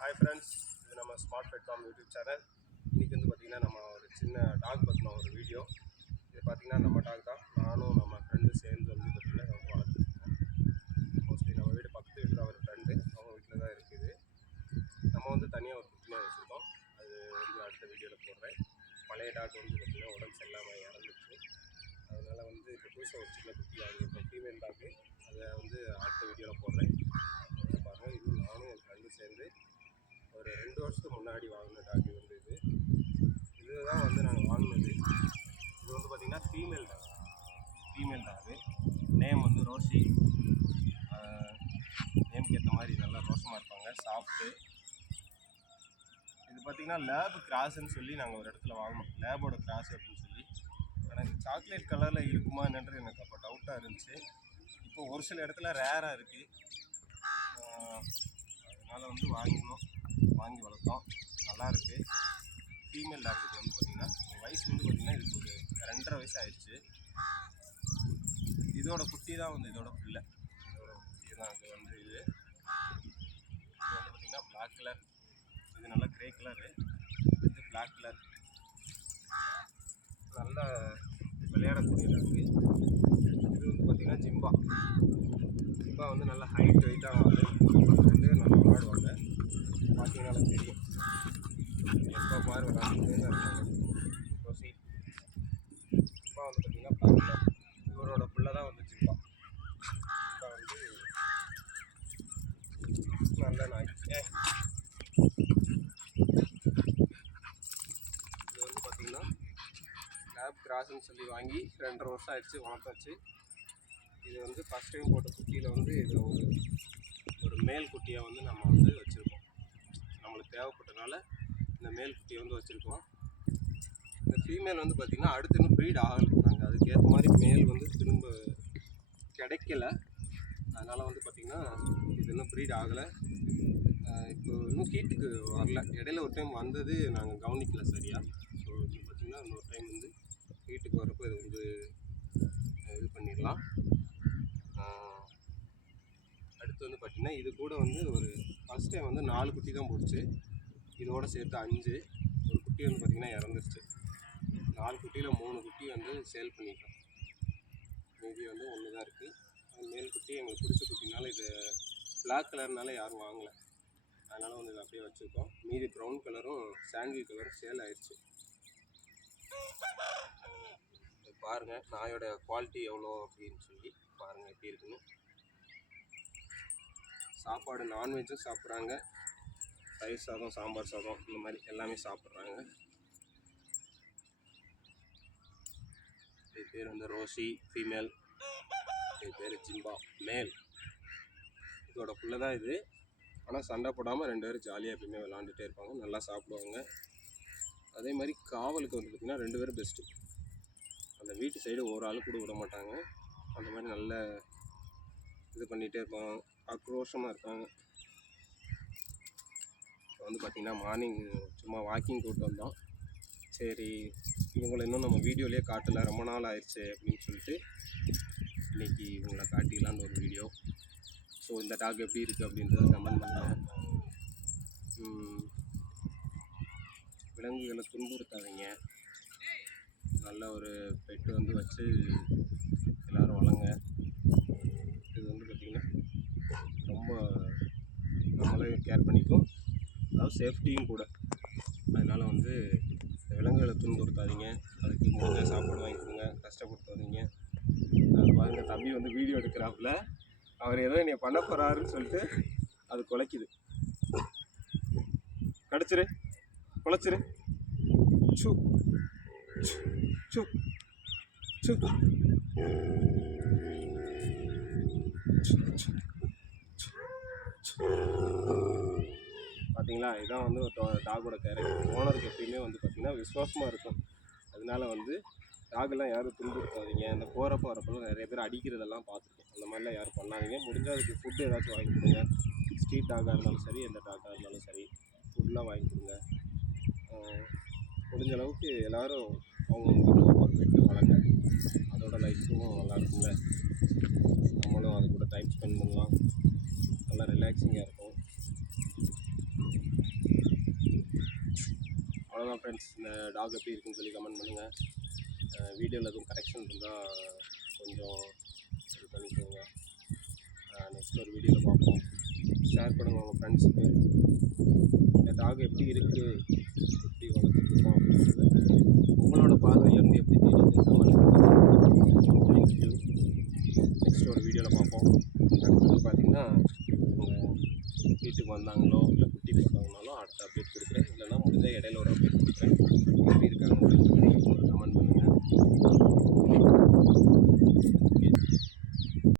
Hi friends, இது நம்ம smart pet farm YouTube channel. இன்றைக்கி வந்து பார்த்திங்கன்னா நம்ம ஒரு சின்ன டாக் பற்றின ஒரு வீடியோ. இது பார்த்திங்கன்னா நம்ம டாக் தான். நானும் நம்ம ஃப்ரெண்டு சேர்ந்து வந்து பார்த்திங்கன்னா நம்ம வளர்த்துருக்கோம். மோஸ்ட்லி நம்ம வீடு பக்கத்து வீடு தான், ஒரு ஃப்ரெண்டு அவங்க வீட்டில் தான் இருக்குது. நம்ம வந்து தனியாக ஒரு குட்டியாக வச்சுருக்கோம். அது வந்து அடுத்த வீடியோவில் போடுறேன். பழைய டாக் வந்து பார்த்திங்கன்னா உடம்பு சரியில்லாமல் இறந்துச்சு. அதனால் வந்து இப்போ புதுசாக ஒரு சின்ன குட்டி அது இப்போ ஃபீமேல் டாக்கு. அதை வந்து அடுத்த வீடியோவில் போடுறேன். பாருங்கள், இது நானும் என் ஃப்ரெண்டு சேர்ந்து ஒரு 2 வருஷத்துக்கு முன்னாடி வாங்கின டாக் வந்து இதுதான் வந்து நாங்கள் வாங்கினது. இது வந்து பார்த்திங்கன்னா ஃபீமேல் டாகு. நேம் வந்து ரோஷி. நேம்க்கு ஏற்ற மாதிரி நல்லா ரோஷமாக இருப்பாங்க, சாஃப்ட்டு. இது பார்த்திங்கன்னா லேப் கிராஸ்ன்னு சொல்லி நாங்கள் ஒரு இடத்துல வாங்கினோம், லேபோட கிராஸ் அப்படின்னு சொல்லி. ஆனால் இது சாக்லேட் கலரில் இருக்குமா என்னன்றது எனக்கு அப்போ டவுட்டாக இருந்துச்சு. இப்போ ஒரு சில இடத்துல ரேராக இருக்குது. அதனால் வந்து வாங்கி வளர்த்தோம். நல்லாயிருக்கு. ஃபீமேல் டாக்டருக்கு வந்து பார்த்திங்கன்னா வயசு வந்து பார்த்திங்கன்னா இதுக்கு ஒரு 2.5 வயசு ஆயிடுச்சு. இதோட குட்டி தான் வந்து இதோட பிள்ளை. இதோட குட்டி தான் இது வந்து இது வந்து பார்த்திங்கன்னா பிளாக் கலர். இது நல்லா கிரே கலரு, இது பிளாக் கலர். நல்லா விளையாடக்கூடிய டாக்கு. இது வந்து பார்த்திங்கன்னா ஜிம்பா வந்து நல்லா ஹைட் வெயிட்டாக வந்து நல்லா விளையாடுவாங்க. பார்த்தீங்கன்னால தெரியும், எப்போ பாரு விளையாண்டுட்டே தான் இருக்காங்க. ரோசி ஜிம்பா வந்து பார்த்திங்கன்னா பிளாக் கலர். இவரோட பிள்ளை தான் வந்து ஜிம்பா வந்து நல்ல நாய். இது வந்து பார்த்திங்கன்னா லேப் கிராஸ்ன்னு சொல்லி வாங்கி 2.5 வருஷம் ஆயிடுச்சு, வளர்த்தாச்சு. இது வந்து ஃபஸ்ட் டைம் போட்ட குட்டியில் வந்து இது ஒரு மேல் குட்டியை வந்து நம்ம வந்து வச்சுருக்கோம். நம்மளுக்கு தேவைப்பட்டனால இந்த மேல் குட்டியை வந்து வச்சுருக்கோம். இந்த ஃபீமேல் வந்து பார்த்திங்கன்னா அடுத்து இன்னும் ப்ரீட் ஆகலை. நாங்கள் அதுக்கேற்ற மாதிரி மேல் வந்து திரும்ப கிடைக்கல. அதனால் வந்து பார்த்திங்கன்னா இது இன்னும் ப்ரீட் ஆகலை. இப்போ இன்னும் ஹீட்டுக்கு வரல. இடையில ஒரு டைம் வந்தது, நாங்கள் கவனிக்கல சரியாக. ஸோ இது பார்த்திங்கன்னா இன்னொரு டைம் வந்து ஹீட்டுக்கு வரப்போ இது வந்து இது பண்ணிடலாம். அடுத்து வந்து பார்த்திங்கன்னா இது கூட வந்து ஒரு ஃபஸ்ட் டைம் வந்து 4 குட்டி தான் போட்டுச்சு. இதோடு சேர்த்து 5. ஒரு குட்டி வந்து பார்த்திங்கன்னா இறந்துருச்சு. 4 குட்டியில் 3 குட்டி வந்து சேல் பண்ணிட்டோம். மீதி வந்து 1 தான் இருக்குது. மேல் குட்டி எங்களுக்கு பிடிச்ச குட்டினால இது பிளாக் கலர்னால யாரும் வாங்கலை. அதனால் வந்து இதை அப்படியே வச்சுருக்கோம். மீதி ப்ரௌன் கலரும் சாண்டில் கலரும் சேல் ஆயிடுச்சு. பாருங்கள் நாயோட குவாலிட்டி எவ்வளோ அப்படின்னு சொல்லி பாருங்கள் எப்படி இருக்குன்னு. சாப்பாடு நான்வெஜ்ஜும் சாப்பிட்றாங்க, தயிர் சாதம், சாம்பார் சாதம், இந்த மாதிரி எல்லாமே சாப்பிட்றாங்க. இது பேர் வந்து ரோஷி ஃபீமேல், இது பேர் ஜிம்பா மேல். இதோட பிள்ளை தான் இது. ஆனால் சண்டை போடாமல் 2 பேரும் ஜாலியாக எப்பயுமே விளாண்டுட்டே இருப்பாங்க, நல்லா சாப்பிடுவாங்க. அதே மாதிரி காவலுக்கு வந்து பார்த்திங்கன்னா 2 பேரும் பெஸ்ட்டு. அந்த வீட்டு சைடு ஒரு ஆள் கூட விட மாட்டாங்க. அந்த மாதிரி நல்ல இது பண்ணிகிட்டே இருப்பாங்க, ஆக்ரோஷமாக இருப்பாங்க. இப்போ வந்து பார்த்திங்கன்னா மார்னிங் சும்மா வாக்கிங் கூப்பிட்டு வந்தோம். சரி, இவங்களை இன்னும் நம்ம வீடியோலேயே காட்டலை, ரொம்ப நாள் ஆயிடுச்சு அப்படின்னு சொல்லிட்டு இன்றைக்கி இவங்களை காட்டிக்கலான்னு ஒரு வீடியோ. ஸோ இந்த டாக் எப்படி இருக்குது அப்படின்றத கமெண்ட் பண்ணுங்கள். விலங்குகளை துன்புறுத்தாதீங்க. நல்ல ஒரு பெட்டு வந்து வச்சு எல்லோரும் வளங்க. இது வந்து பார்த்திங்கன்னா ரொம்ப நம்மளே கேர் பண்ணிக்கும், அதாவது சேஃப்டியும் கூட. அதனால் வந்து விலங்குகளை துன்புறுத்தாதீங்க. அதுக்கு முடிஞ்ச சாப்பாடு வாங்கி கொடுங்க, கஷ்டப்படுத்தாதீங்க. பாருங்க, தம்பி வந்து வீடியோ எடுக்கிறாப்புல. அவர் ஏதோ என்னை பண்ண போகிறாருன்னு சொல்லிட்டு அது குலைக்குது. கடிச்சிரு, குலைச்சிரு, சு சு சு. பார்த்தீங்களா, இதுதான் வந்து ஒரு டாகோட கேரக்டர். ஓனருக்கு எப்பயுமே வந்து பார்த்திங்கன்னா விசுவாசமாக இருக்கும். அதனால வந்து டாகெல்லாம் யாரும் துன்புறுத்தாதீங்க. இந்த போகிறப்ப வரப்பெல்லாம் நிறைய பேர் அடிக்கிறதெல்லாம் பார்த்துருக்கோம். அந்த மாதிரிலாம் யாரும் பண்ணாதீங்க. முடிஞ்சால் அதுக்கு ஃபுட்டு ஏதாச்சும் வாங்கி கொடுங்க. ஸ்ட்ரீட் டாகாக இருந்தாலும் சரி, எந்த டாகாக இருந்தாலும் சரி, ஃபுட்லாம் வாங்கி கொடுங்க. முடிஞ்ச அளவுக்கு எல்லோரும் அவங்கவுங்க வீட்டில் ஒவ்வொரு பெட்டு வளங்க. அதோட லைஃப்பும் நல்லா இருக்கும்ல, நம்மளும் அது கூட டைம் ஸ்பெண்ட் பண்ணலாம், நல்லா ரிலாக்ஸிங்காக இருக்கும். அவ்வளோதான் ஃப்ரெண்ட்ஸ். இந்த டாக் எப்படி இருக்குன்னு சொல்லி கமெண்ட் பண்ணுங்கள். வீடியோவில் எதுவும் கரெக்ஷன் இருந்தால் கொஞ்சம் இது பண்ணிக்கோங்க. நெக்ஸ்ட் ஒரு வீடியோவில் பார்ப்போம். ஷேர் பண்ணுங்கள் உங்கள் ஃப்ரெண்ட்ஸுக்கு. இந்த டாக் எப்படி இருக்குது, எப்படி வளர்த்துருக்கோம் அப்படிங்கிறது உங்களோட பார்வையிலேருந்து எப்படி தெரியுதுன்னு கமெண்ட் பண்ணுங்கள். தேங்க்யூ. நெக்ஸ்ட் ஒரு வீடியோவில் பார்ப்போம். அடுத்தது பார்த்திங்கன்னா வீட்டுக்கு வந்தாங்களோ இல்லை குட்டி போட்டாங்கனாலும் அடுத்த அப்டேட் கொடுக்குறேன். இல்லைனா முடிஞ்சால் இடையில ஒரு அப்டேட் கொடுக்குறேன். எப்படி இருக்காங்க